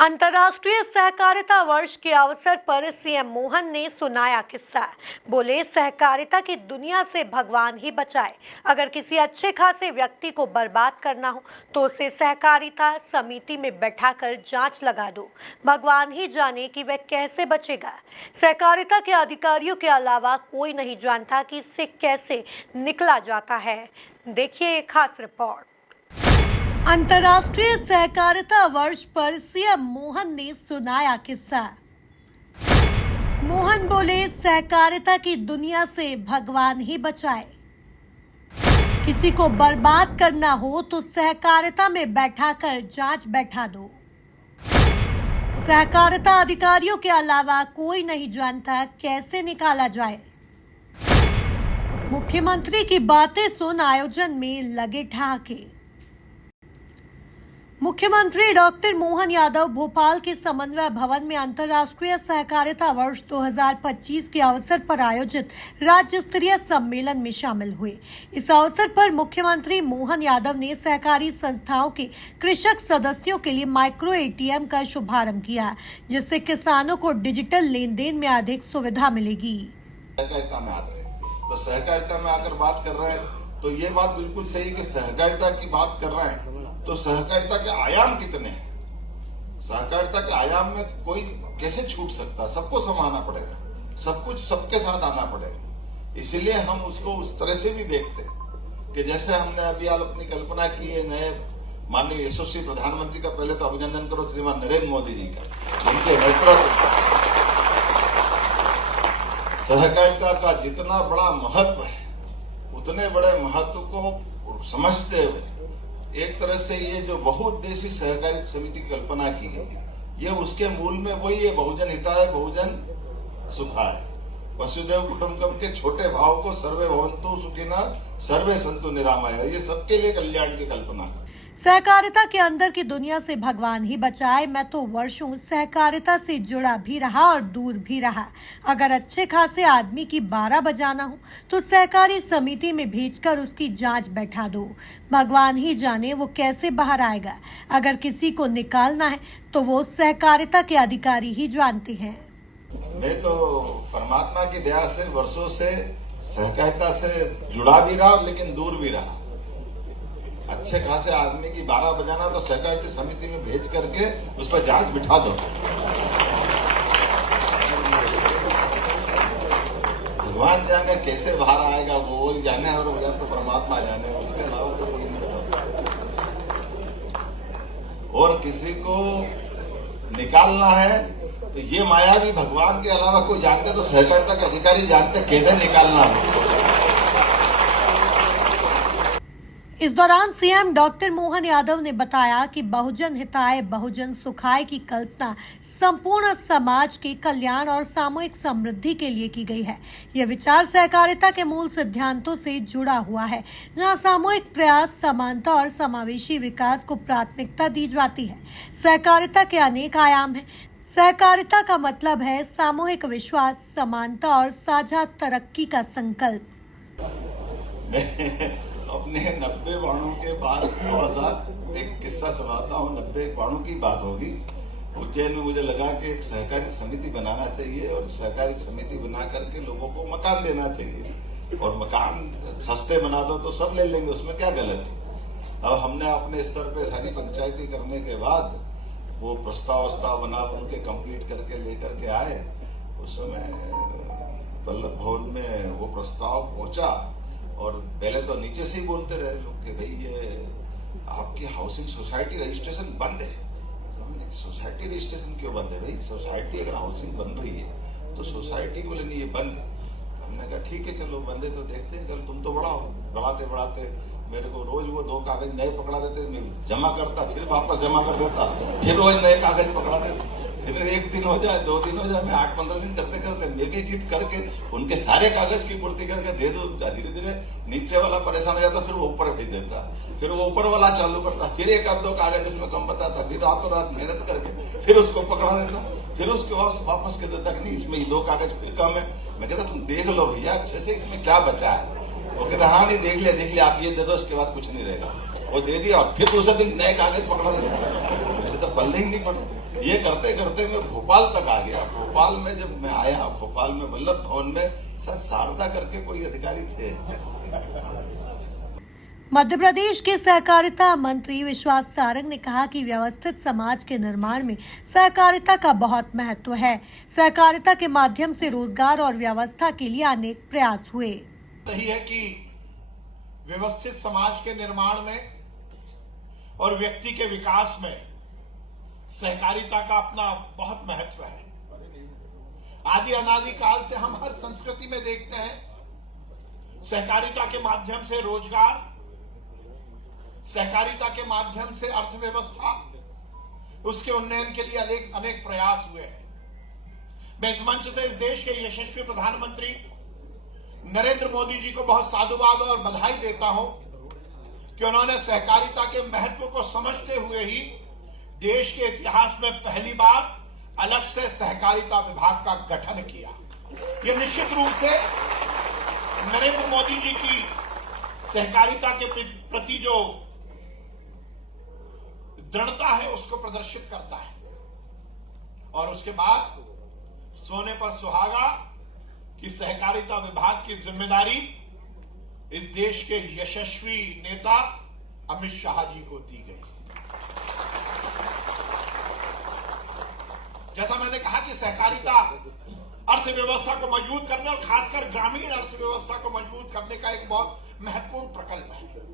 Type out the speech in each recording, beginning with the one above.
अंतर्राष्ट्रीय सहकारिता वर्ष के अवसर पर सीएम मोहन ने सुनाया किस्सा। बोले, सहकारिता की दुनिया से भगवान ही बचाए। अगर किसी अच्छे खासे व्यक्ति को बर्बाद करना हो तो उसे सहकारिता समिति में बैठाकर जांच लगा दो। भगवान ही जाने कि वह कैसे बचेगा। सहकारिता के अधिकारियों के अलावा कोई नहीं जानता कि इससे कैसे निकला जाता है। देखिए एक खास रिपोर्ट। अंतर्राष्ट्रीय सहकारिता वर्ष पर सीएम मोहन ने सुनाया किस्सा। मोहन बोले, सहकारिता की दुनिया से भगवान ही बचाए। किसी को बर्बाद करना हो तो सहकारिता में बैठाकर जांच बैठा दो। सहकारिता अधिकारियों के अलावा कोई नहीं जानता कैसे निकाला जाए। मुख्यमंत्री की बातें सुन आयोजन में लगे ठहाके। मुख्यमंत्री डॉक्टर मोहन यादव भोपाल के समन्वय भवन में अंतर्राष्ट्रीय सहकारिता वर्ष 2025 के अवसर पर आयोजित राज्य स्तरीय सम्मेलन में शामिल हुए। इस अवसर पर मुख्यमंत्री मोहन यादव ने सहकारी संस्थाओं के कृषक सदस्यों के लिए माइक्रो एटीएम का शुभारंभ किया, जिससे किसानों को डिजिटल लेन देन में अधिक सुविधा मिलेगी। सहकारिता में आते हैं तो सहकारिता में आकर बात कर रहे हैं तो ये बात बिल्कुल सही कि सहकारिता की बात कर रहे हैं तो सहकारिता के आयाम कितने हैं। सहकारिता के आयाम में कोई कैसे छूट सकता है, सबको संभालना पड़ेगा, सब कुछ सबके साथ आना पड़ेगा। इसीलिए हम उसको उस तरह से भी देखते हैं कि जैसे हमने अभी अपनी कल्पना की है नए माननीय यशस्वी प्रधानमंत्री का, पहले तो अभिनंदन करो श्रीमान नरेंद्र मोदी जी का, उनके नेतृत्व। सहकारिता का जितना बड़ा महत्व है उतने बड़े महत्व को समझते हुए एक तरह से ये जो बहुउद्देशीय सहकारी समिति की कल्पना की गई, ये उसके मूल में वही है, बहुजन हिताय बहुजन सुखाय। वसुदेव कुटुंबकम के छोटे भाव को सर्वे भवन्तु सुखिनः सर्वे सन्तु निरामय, ये सबके लिए कल्याण की कल्पना है। सहकारिता के अंदर की दुनिया से भगवान ही बचाए। मैं तो वर्षों सहकारिता से जुड़ा भी रहा और दूर भी रहा। अगर अच्छे खासे आदमी की 12 बजाना हो तो सहकारी समिति में भेजकर उसकी जांच बैठा दो। भगवान ही जाने वो कैसे बाहर आएगा। अगर किसी को निकालना है तो वो सहकारिता के अधिकारी ही जानते हैं। मैं तो परमात्मा की दया से वर्षों से सहकारिता से जुड़ा भी रहा लेकिन दूर भी रहा। अच्छे खासे आदमी की 12 बजाना तो सहकारिता समिति में भेज करके उस पर जांच बिठा दो। भगवान जाने कैसे बाहर आएगा, वो जाने, और वो तो परमात्मा जाने, उसके अलावा तो कोई नहीं जाता। और किसी को निकालना है तो ये मायावी भगवान के अलावा कोई जानते तो सहकारिता के अधिकारी जानते कैसे निकालना है। इस दौरान सीएम डॉक्टर मोहन यादव ने बताया कि बहुजन हिताय बहुजन सुखाय की कल्पना संपूर्ण समाज के कल्याण और सामूहिक समृद्धि के लिए की गई है। यह विचार सहकारिता के मूल सिद्धांतों से जुड़ा हुआ है, जहां सामूहिक प्रयास, समानता और समावेशी विकास को प्राथमिकता दी जाती है। सहकारिता के अनेक आयाम हैं। सहकारिता का मतलब है सामूहिक विश्वास, समानता और साझा तरक्की का संकल्प। अपने 90 बाणों के बाद थोड़ा सा एक किस्सा सुनाता हूँ। 90 बाणों की बात होगी। उज्जैन में मुझे लगा कि एक सहकारी समिति बनाना चाहिए और सहकारी समिति बना करके लोगों को मकान देना चाहिए, और मकान सस्ते बना दो तो सब ले लेंगे, उसमें क्या गलत है। अब हमने अपने स्तर पे सारी पंचायती करने के बाद वो प्रस्ताव बना उनके कंप्लीट करके लेकर के आए। उस समय वल्लभ भवन में वो प्रस्ताव पहुंचा और पहले तो नीचे से ही बोलते रहे लोग कि भाई ये आपकी हाउसिंग सोसाइटी रजिस्ट्रेशन बंद है। तो हमने सोसाइटी रजिस्ट्रेशन क्यों बंद है भाई, सोसाइटी अगर हाउसिंग बन रही है तो सोसाइटी को लेनी ये बंद है। हमने कहा ठीक है चलो बंद है तो देखते हैं, चलो तुम तो बढ़ाओ। बढ़ाते मेरे को रोज वो 2 कागज नए पकड़ा देते, मैं जमा करता, फिर वापस जमा कर देता, फिर रोज नए कागज पकड़ा देते, फिर 1 दिन हो जाए 2 दिन हो जाए, मैं 8-15 दिन करते मैं भी जीत करके उनके सारे कागज की पूर्ति करके दे दो। धीरे धीरे नीचे वाला परेशान हो जाता, फिर वो ऊपर भेज देता, फिर वो ऊपर वाला चालू करता, फिर 1-2 कागज उसमें कम बताता, फिर रातों रात मेहनत करके फिर उसको पकड़ा देता, फिर उसके बाद वापस के देता कि नहीं इसमें 2 कागज फिर कम है। मैं कहता तुम देख लो भैया अच्छे से इसमें क्या बचा है। वो कहता हाँ नहीं देख लिया आप ये दे दो, इसके बाद कुछ नहीं रहेगा। वो दे दिया और फिर दूसरे दिन नए कागज पकड़ा देता, मुझे तो पल्ले ही नहीं पड़े। ये करते करते मैं भोपाल तक आ गया। भोपाल में जब मैं आया, भोपाल में वल्लभ भवन में शायद शारदा करके कोई अधिकारी थे। मध्य प्रदेश के सहकारिता मंत्री विश्वास सारंग ने कहा कि व्यवस्थित समाज के निर्माण में सहकारिता का बहुत महत्व है। सहकारिता के माध्यम से रोजगार और व्यवस्था के लिए अनेक प्रयास हुए। सही है कि व्यवस्थित समाज के निर्माण में और व्यक्ति के विकास में सहकारिता का अपना बहुत महत्व है। आदि अनादि काल से हम हर संस्कृति में देखते हैं, सहकारिता के माध्यम से रोजगार, सहकारिता के माध्यम से अर्थव्यवस्था, उसके उन्नयन के लिए अनेक प्रयास हुए हैं। मैं इस मंच से इस देश के यशस्वी प्रधानमंत्री नरेंद्र मोदी जी को बहुत साधुवाद और बधाई देता हूं कि उन्होंने सहकारिता के महत्व को समझते हुए ही देश के इतिहास में पहली बार अलग से सहकारिता विभाग का गठन किया। यह निश्चित रूप से नरेंद्र मोदी जी की सहकारिता के प्रति जो दृढ़ता है उसको प्रदर्शित करता है। और उसके बाद सोने पर सुहागा कि सहकारिता विभाग की जिम्मेदारी इस देश के यशस्वी नेता अमित शाह जी को दी गई। जैसा मैंने कहा कि सहकारिता अर्थव्यवस्था को मजबूत करने और खासकर ग्रामीण अर्थव्यवस्था को मजबूत करने का एक बहुत महत्वपूर्ण प्रकल्प है।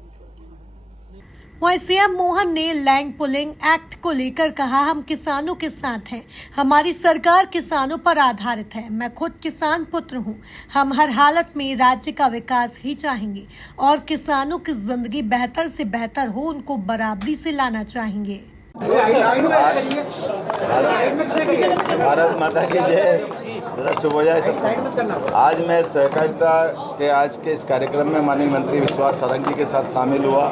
वहीं सीएम मोहन ने लैंड पुलिंग एक्ट को लेकर कहा, हम किसानों के साथ हैं, हमारी सरकार किसानों पर आधारित है, मैं खुद किसान पुत्र हूं, हम हर हालत में राज्य का विकास ही चाहेंगे और किसानों की जिंदगी बेहतर से बेहतर हो, उनको बराबरी से लाना चाहेंगे। भारत माता की जय। जरा चुप हो जाए सब। आज मैं सहकारिता के आज के इस कार्यक्रम में माननीय मंत्री विश्वास सारंग जी के साथ शामिल हुआ।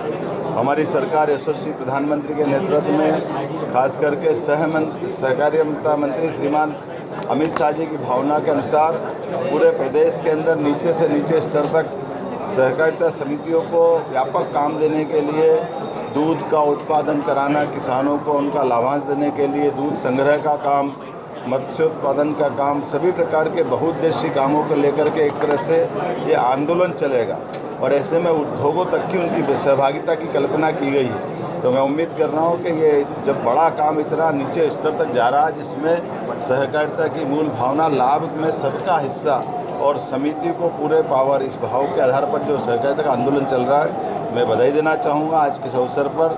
हमारी सरकार यशस्वी प्रधानमंत्री के नेतृत्व में खास करके सहकारिता मंत्री श्रीमान अमित शाह जी की भावना के अनुसार पूरे प्रदेश के अंदर नीचे से नीचे स्तर तक सहकारिता समितियों को व्यापक काम देने के लिए दूध का उत्पादन कराना, किसानों को उनका लाभांश देने के लिए दूध संग्रह का काम, मत्स्य उत्पादन का काम, सभी प्रकार के बहुउद्देशीय कामों को लेकर के एक तरह से ये आंदोलन चलेगा और ऐसे में उद्योगों तक की उनकी सहभागिता की कल्पना की गई है। तो मैं उम्मीद कर रहा हूँ कि ये जब बड़ा काम इतना नीचे स्तर तक जा रहा है जिसमें सहकारिता की मूल भावना लाभ में सबका हिस्सा और समिति को पूरे पावर, इस भाव के आधार पर जो सहकारिता का आंदोलन चल रहा है, मैं बधाई देना चाहूँगा आज के इस अवसर पर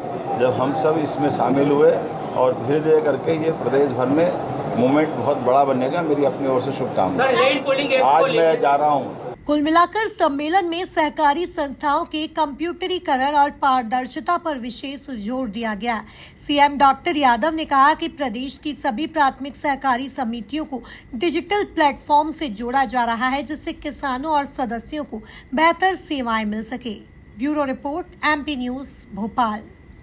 जब हम सब इसमें शामिल हुए और धीरे धीरे करके ये प्रदेश भर में मूवमेंट बहुत बड़ा बनेगा। मेरी अपनी ओर से शुभकामनाएं। आज मैं जा रहा हूँ। कुल मिलाकर सम्मेलन में सहकारी संस्थाओं के कंप्यूटरीकरण और पारदर्शिता पर विशेष जोर दिया गया। सीएम डॉक्टर यादव ने कहा कि प्रदेश की सभी प्राथमिक सहकारी समितियों को डिजिटल प्लेटफॉर्म से जोड़ा जा रहा है, जिससे किसानों और सदस्यों को बेहतर सेवाएं मिल सके। Bureau report, MP news, Bhopal.